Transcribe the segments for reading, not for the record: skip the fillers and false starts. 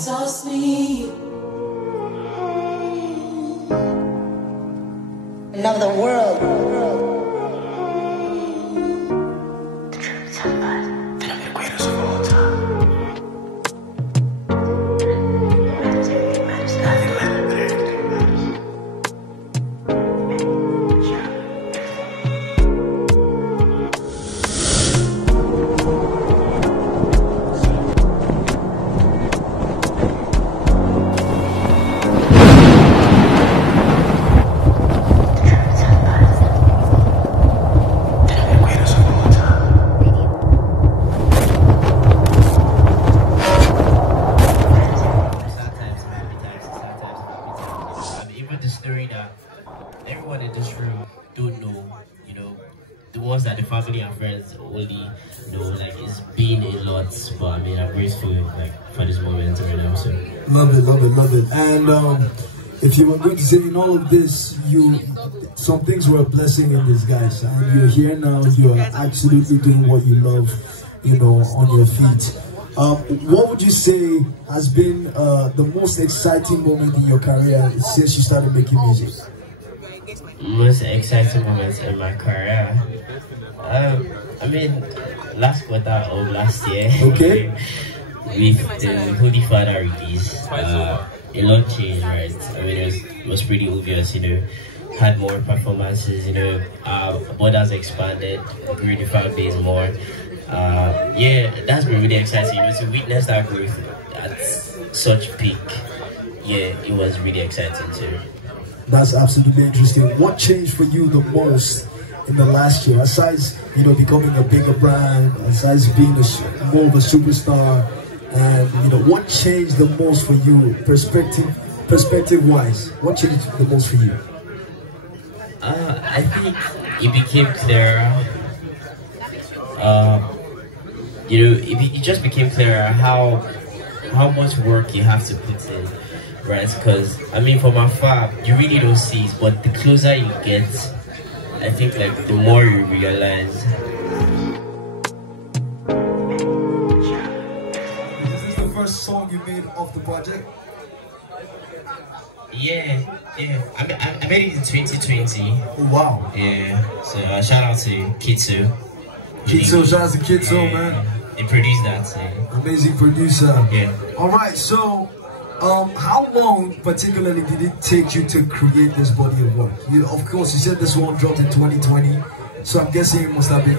exhaust me. Another world. Everyone in this room don't know, you know, the ones that the family and friends only know, like, it's been a lot, but I mean, I'm grateful, like, for this moment right now, so. Love it, love it, love it. And if you were going to say in all of this, some things were a blessing in disguise, and you're here now, you're absolutely doing what you love, you know, on your feet. What would you say has been the most exciting moment in your career since you started making music? Most exciting moments in my career, I mean, last quarter of last year, okay, with the Holy Father release, a lot changed, right? I mean, it was pretty obvious, you know, had more performances, you know, borders expanded, grew the fan base more. Yeah, that's been really exciting, you know, to witness that growth at such peak. Yeah, it was really exciting too. That's absolutely interesting. What changed for you the most in the last year, aside, you know, becoming a bigger brand, aside being more of a superstar, and you know, what changed the most for you, perspective-wise? What changed the most for you? I think it became clearer. You know, it just became clearer how much work you have to put in. Right, because I mean, from afar you really don't see it, but the closer you get, I think, like, the more you realize. Is this the first song you made off the project? Yeah. I made it in 2020. Oh, wow. Yeah, so shout out to Kitsu. Shout out to Kitsu, man. He produced that. So. Amazing producer. Yeah. All right, so. How long particularly did it take you to create this body of work? Of course, you said this one dropped in 2020, so I'm guessing you must have been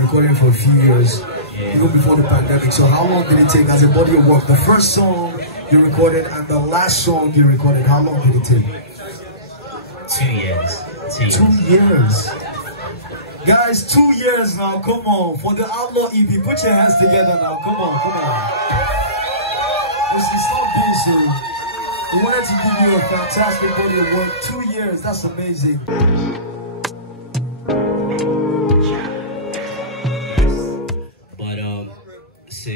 recording for a few years, even before the pandemic. So how long did it take as a body of work? The first song you recorded and the last song you recorded, how long did it take? 2 years. 2 years. Guys, 2 years now, come on. For the Outlaw EP, put your hands together now, come on, come on. It's not being so. We wanted to give you a fantastic body of work. 2 years, that's amazing. But so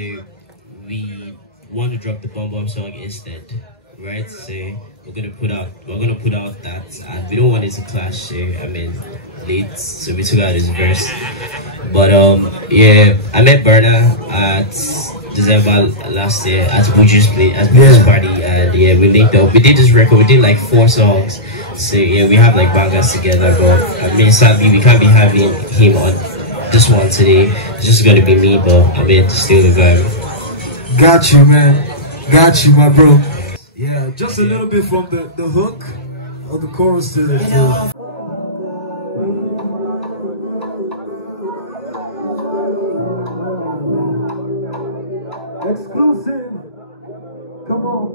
we want to drop the Bomb song instead, right? So we're gonna put out that, and we don't want it to clash. So I mean, late, so we took out his verse. But yeah, I met Burna at December last year at Buju's party, and yeah, we linked up. We did this record. We did like 4 songs. So yeah, we have like bangers together. But I mean, sadly, we can't be having him on this one today. It's just gonna be me. But I mean, still the vibe. Got you, man. Got you, my bro. Yeah, just a little bit from the hook of the chorus to the exclusive. Come on.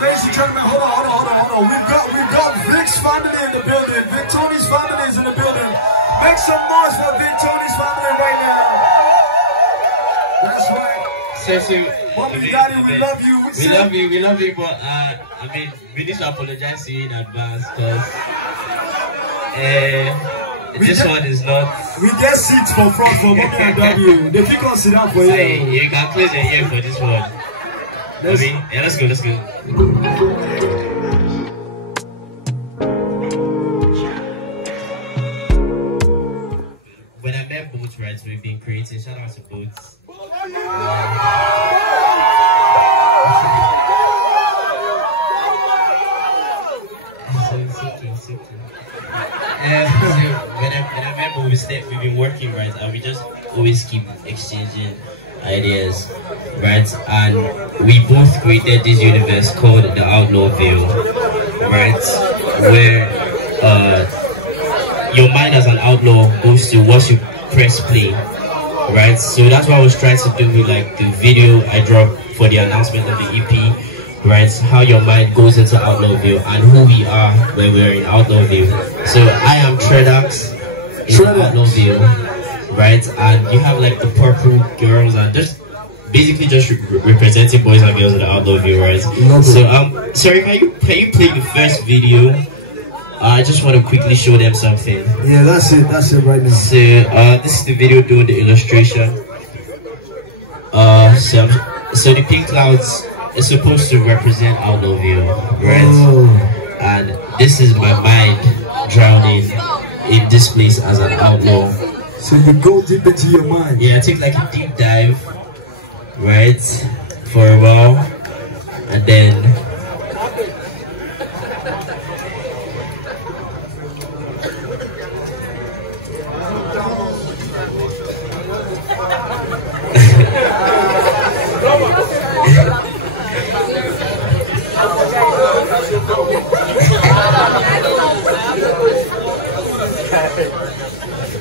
Ladies and gentlemen, hold on. We've got Toks family in the building. Victony's family is in the building. Make some noise for Victony's family right now. That's right. Mommy, Daddy, we love you. We love you, but I mean, we need to apologize to you in advance because this one is not. We get seats for front for Mommy and W. They pick us sit down for you. You can close your ear for this one. Let's go. When I met Boots, right, so we've been creating. Shout out to Boots. When I met Boots, we've been working, right, and we just always keep exchanging ideas, right? And we both created this universe called the Outlaw View, right? Where your mind as an outlaw goes to once you press play, right? So that's what I was trying to do with like the video I dropped for the announcement of the EP, right? How your mind goes into Outlaw View and who we are when we're in Outlaw View. So I am Toks in Outlaw View, right? And you have like the purple girls and just basically just representing boys and girls in the Outlaw View, right? So sorry, can you play the first video? I just want to quickly show them something. Yeah, that's it right now. So this is the video doing the illustration. So the pink clouds is supposed to represent Outlaw View, right? Oh. And this is my mind drowning in this place as an outlaw. So you go deep into your mind. Yeah, I take like a deep dive, right, for a while, and then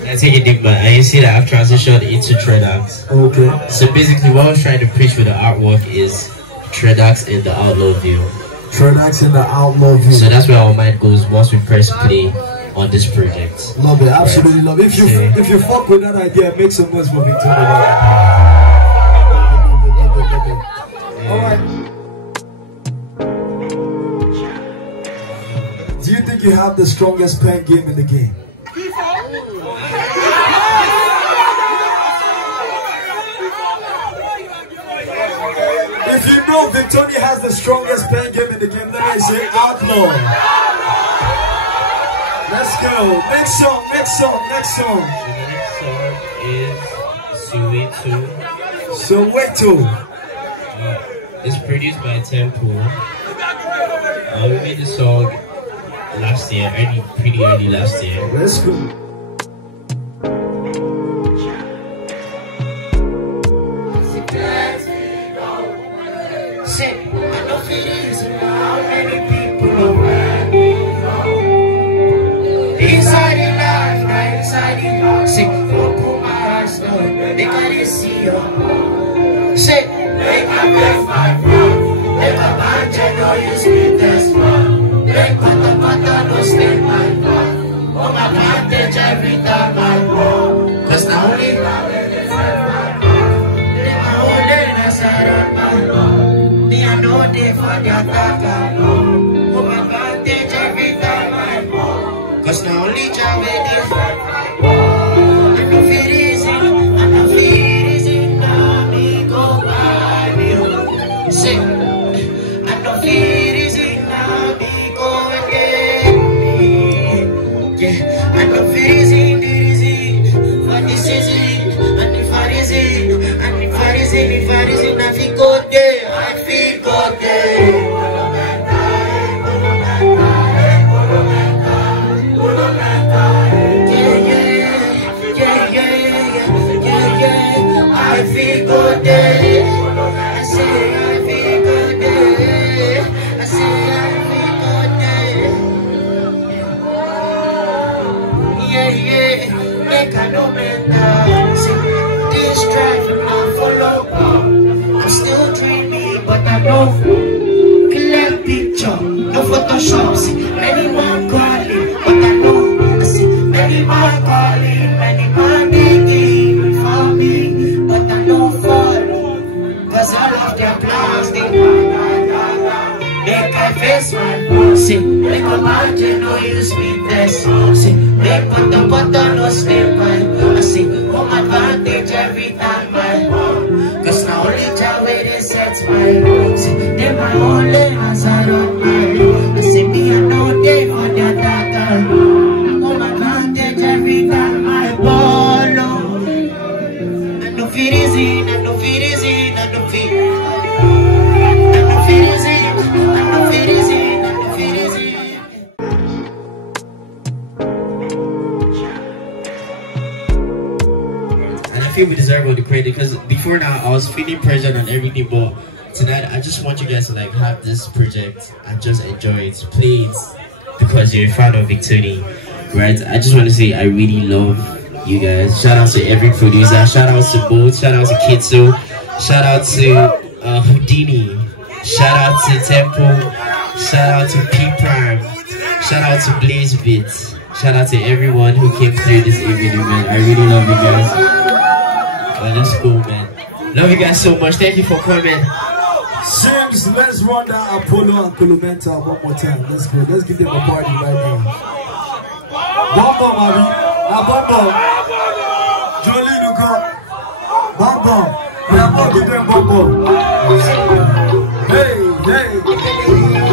I take a deep breath, and you see that I've transitioned into Toks. Okay. So basically, what I was trying to preach with the artwork is Toks in the Outlaw View. Toks in the Outlaw View. So that's where our mind goes once we press play on this project. Love it, absolutely love it. If you fuck with that idea, make some noise for Victony. Alright. Do you think you have the strongest pen game in the game? If you know Victony has the strongest pen game in the game, then I say Outlaw. Let's go. Next song. So the next song is Soweto. It's produced by Tempo. We made the song last year, pretty early last year. Let's go. Cause now only job it is. Clear picture, no Photoshop. Anyone See, make a margin, no use me this. See, make put the button, no step man. I see, home advantage every time man. Cause now only job where they set my. See, they my only answer on my. I see me and no day for the attacker. Home advantage every time my ball. And no fear is in, and no fear is in, and no fear. And no fear is in, and no fear is in. We deserve all the credit because before now I was feeling pressured on everything, but tonight I just want you guys to like have this project and just enjoy it, play it because you're a fan of Victony, right? I just want to say I really love you guys. Shout out to every producer, shout out to Bolt, shout out to Kitsu, shout out to Houdini, shout out to Tempo, shout out to P Prime, shout out to Blaze Beats, shout out to everyone who came through this evening, man. I really love you guys. Well, that's cool, man. Love you guys so much. Thank you for coming. Sims, let's run that Apollo and Columenta one more time. Let's go. Let's give them a party right now. Bombo, Mavi. Bombo. Jolie, Luca. Bombo. We are going to give them Bombo. Hey, hey.